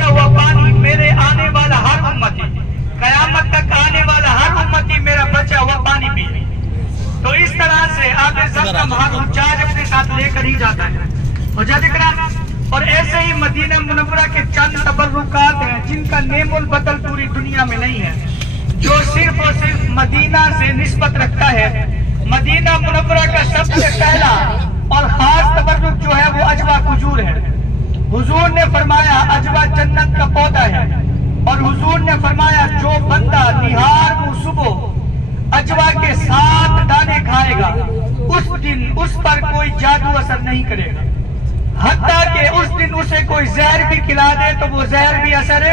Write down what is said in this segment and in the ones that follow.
बचा हुआ पानी मेरे आने वाला हर उम्मती, कयामत तक आने वाला हर उम्मती मेरा बचा हुआ पानी पिए। तो इस तरह से आप ज़मज़म हर हुज्जाज अपने साथ लेकर ही जाता है। हुज्जाज इकराम, और ऐसे ही मदीना मुनव्वरा के चंद तबर्रुकात हैं जिनका नेमुल बदल पूरी दुनिया में नहीं है, जो सिर्फ और सिर्फ मदीना से निस्बत रखता है। मदीना मुनव्वरा का सबसे पहला और खास तबर्रुक जो है वो अजवा खजूर है। हुजूर ने फरमाया अजवा जन्नत का पौधा है, और हुजूर ने फरमाया जो बंदा निहार मुँह सुबह अजवा के 7 दाने खाएगा उस दिन उस पर कोई जादू असर नहीं करेगा, हत्ता कि उस दिन उसे कोई जहर भी खिला दे तो वो जहर भी असर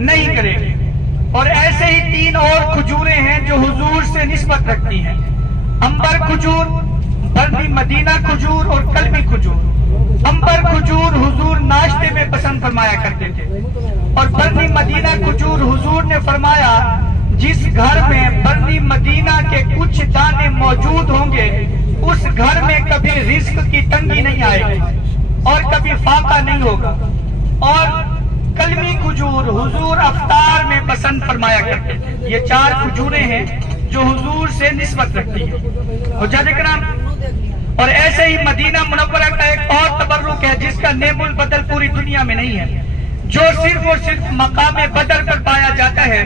नहीं करेगी। और ऐसे ही 3 और खजूरें हैं जो हुजूर से निस्बत रखती हैं, अंबर खजूर, बर्नी मदीना खजूर और कलमी खजूर। अंबर खजूर हुजूर नाश्ते में पसंद फरमाया करते थे, और बर्नी मदीना खजूर हुजूर ने फरमाया जिस घर में बर्नी मदीना के कुछ दाने मौजूद होंगे उस घर में कभी रिस्क की तंगी नहीं आएगी और कभी फाका नहीं होगा। और कलमी खजूर हुजूर अफ्तार में पसंद फरमाया करते थे। ये 4 खजूरें हैं जो हुजूर से निस्बत रखती है। हुज्जाज इकराम, और ऐसे ही मदीना मुनव्वरा का एक और तबर्रुक है जिसका नेमुल बदल पूरी दुनिया में नहीं है, जो सिर्फ और सिर्फ मकाम बदर पर पाया जाता है।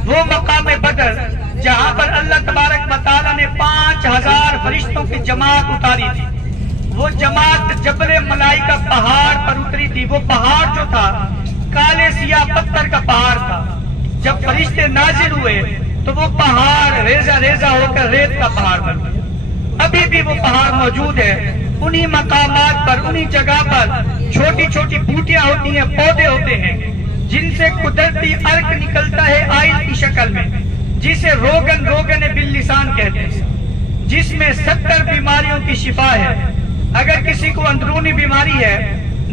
वो मकाम बदर जहां पर अल्लाह तबारक व तआला ने 5000 फरिश्तों की जमात उतारी थी। वो जमात जबल मलाइका पहाड़ पर उतरी थी। वो पहाड़ जो था काले सिया पत्थर का पहाड़ था। जब फरिश्ते नाजिल हुए तो वो पहाड़ रेजा रेजा होकर रेत का पहाड़ बन गया। अभी भी वो पहाड़ मौजूद है। उन्हीं मकामात पर, उन्हीं जगह पर छोटी छोटी बूटियां होती हैं, पौधे होते हैं जिनसे कुदरती अर्क निकलता है आइल की शक्ल में, जिसे रोगन बिल्लिसान कहते हैं, जिसमें 70 बीमारियों की शिफा है। अगर किसी को अंदरूनी बीमारी है,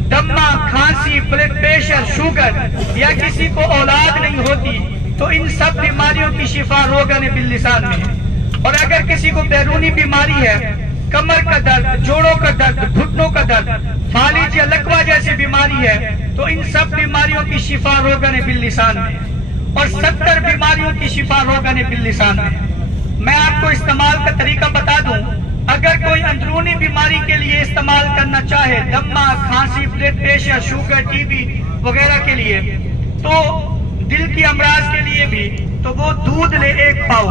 दम्मा, खांसी, ब्लड प्रेशर, शुगर, या किसी को औलाद नहीं होती, तो इन सब बीमारियों की शिफा रोगन बिल्लिसान में है। और अगर किसी को बैरूनी बीमारी है, कमर का दर्द, जोड़ों का दर्द, घुटनों का दर्द, फालिज या लकवा जैसी बीमारी है, तो इन सब बीमारियों की शिफा रोगन बिल्लिसान में है। और 70 बीमारियों की शिफा रोगन बिल्लिसान में है। मैं आपको इस्तेमाल का तरीका बता दूं। अगर कोई अंदरूनी बीमारी के लिए इस्तेमाल करना चाहे, दम्मा, खांसी, ब्लड प्रेशर, शुगर, टीबी वगैरह के लिए, तो दिल की अमराज के लिए भी, तो वो दूध ले 1 पाव,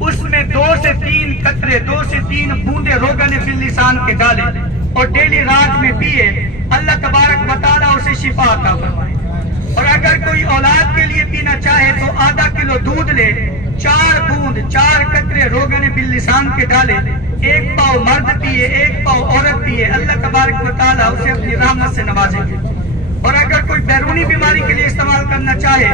उसमें 2 से 3 कतरे, 2 से 3 बूंदे रोगन बिल्लिसान के डाले और डेली रात में पिए। अल्लाह तबारक व तआला उसे शिफा अता फरमाए। और अगर कोई औलाद के लिए पीना चाहे तो आधा किलो दूध ले, 4 बूंद, 4 कतरे रोगन बिल्लिसान के डाले, 1 पाव मर्द पिए, 1 पाव औरत पिए। अल्लाह तबारक व तआला उसे अपनी रहमत से नवाजेंगे। और अगर कोई बैरूनी बीमारी के लिए इस्तेमाल करना चाहे,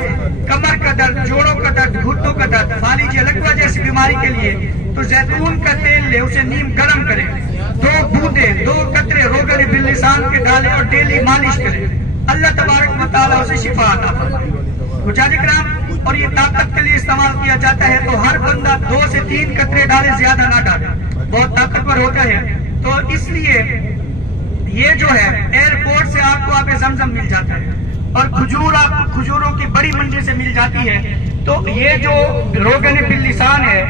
कमर का दर्द, जोड़ों का दर्द, घुटनों का दर्द, फालिज या लकवा जैसी बीमारी के लिए, तो जैतून का तेल ले, उसे नीम गर्म करे, 2 बूंदे, 2 कतरे रोगन बिल्लिसान के डाले और डेली मालिश करे। अल्लाह तबारक व तआला उसे शिफा अता फरमाए। हुज्जाज इकराम, और ये ताकत के लिए इस्तेमाल किया जाता है, तो हर बंदा 2 से 3 कतरे डाले, ज्यादा ना डाले, बहुत ताकतवर होता है। तो इसलिए ये जो है एयरपोर्ट से आपको आब ज़मज़म मिल जाता है, और खजूर आपको खजूरों की बड़ी मंडी से मिल जाती है। तो ये जो रोगन बिल्लिसान है,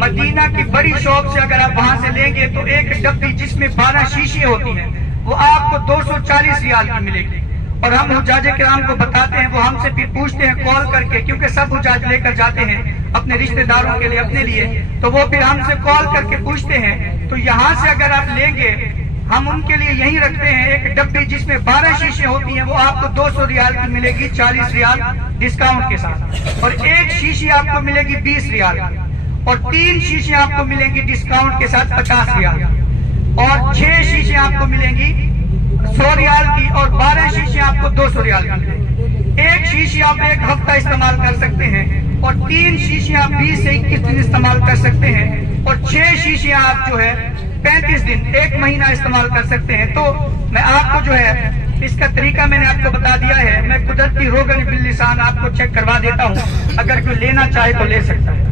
मदीना की बड़ी शॉप से अगर आप वहां से लेंगे तो एक डब्बी जिसमें 12 शीशी होती है वो आपको 240 रियाल की मिलेगी। और हम हुज्जाज किराम को बताते हैं, वो हमसे फिर पूछते हैं कॉल करके, क्योंकि सब हुज्जाज लेकर जाते हैं अपने रिश्तेदारों के लिए, अपने लिए, तो वो फिर हमसे कॉल करके पूछते हैं। तो यहाँ से अगर आप लेंगे, हम उनके लिए यही रखते हैं एक डब्बी जिसमें 12 शीशे होती हैं, वो आपको 200 रियाल की मिलेगी, 40 रियाल डिस्काउंट के साथ। और 1 शीशी आपको मिलेगी 20 रियाल, और 3 शीशे आपको मिलेंगी डिस्काउंट के साथ 50 रियाल, और 6 शीशे आपको मिलेंगी 100 रियाल की, और 12 शीशे आपको 200 रियाल की। 1 शीशी आप 1 हफ्ता इस्तेमाल कर सकते हैं, और 3 शीशे आप 20 से 21 दिन इस्तेमाल कर सकते हैं, और 6 शीशे आप जो है 35 दिन, 1 महीना इस्तेमाल कर सकते हैं। तो मैं आपको जो है इसका तरीका मैंने आपको बता दिया है। मैं कुदरती रोगन बिल्लिसान आपको चेक करवा देता हूँ, अगर कोई लेना चाहे तो ले सकता है।